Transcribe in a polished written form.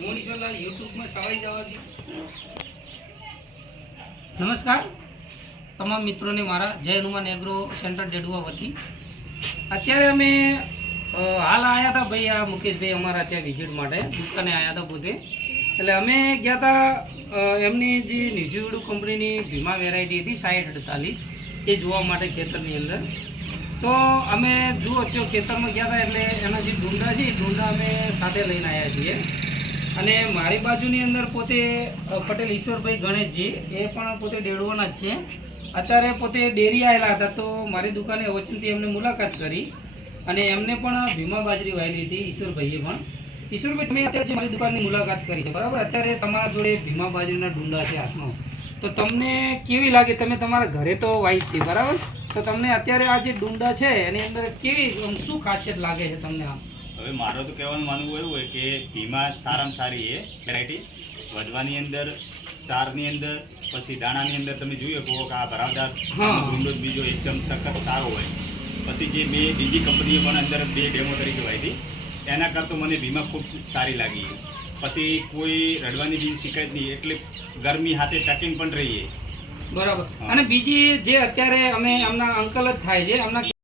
મોનિશોલા યુટ્યુબમાં સવાઈ જવાથી નમસ્કાર તમામ મિત્રોને મારા જય હનુમાન એગ્રો સેન્ટર ડેડુઆ વતી અત્યારે અમે હાલ આવ્યા હતા ભાઈ આ મુકેશભાઈ અમારા ત્યાં વિઝિટ માટે દુકાને આવ્યા હતા પોતે એટલે અમે ગયા હતા એમની જે ન્યુઝીવડુ કંપનીની ભીમા વેરાયટી હતી 6048 એ જોવા માટે ખેતરની અંદર તો અમે જુઓ તો ખેતરમાં ગયા હતા એટલે એના જે ડુંડા છે એ ડુંડા અમે સાથે લઈને આવ્યા છીએ અને મારી બાજુની અંદર પોતે પટેલ ઈશ્વરભાઈ ગણેશજી એ પણ પોતે ડેડવાના જ છે અત્યારે પોતે ડેરી આવેલા હતા તો મારી દુકાને વચનથી એમને મુલાકાત કરી અને એમને પણ ભીમા બાજરી વાવેલી હતી ઈશ્વરભાઈએ પણ ઈશ્વરભાઈ તમે અત્યારે મારી દુકાનની મુલાકાત કરી છે બરાબર અત્યારે તમારા જોડે ભીમા બાજરીના ડુંડા છે હાથમાં તો તમને કેવી લાગે તમે તમારા ઘરે તો વાવી હતી બરાબર તો તમને અત્યારે આ જે ડુંડા છે એની અંદર કેવી શું ખાસિયત લાગે છે તમને આમ હવે મારો તો કહેવાનું માનવું એવું હોય કે ભીમા સારામાં સારી એ વેરાયટી વધવાની અંદર સારની અંદર પછી દાણાની અંદર તમે જોઈએ કહો કે આ ભરાવદાર ડુંડો બીજો એકદમ સખત સારો હોય પછી જે મેં બીજી કંપનીએ પણ અંદર 2 ડેમો તરીકે વાવી હતી એના કરતાં મને ભીમા ખૂબ સારી લાગી પછી કોઈ રડવાની બી શિકાયત નહીં એટલે ગરમી હાથે ટકીને પણ રહીએ બરાબર અને બીજી જે અત્યારે અમે એમના અંકલ જ થાય છે એમના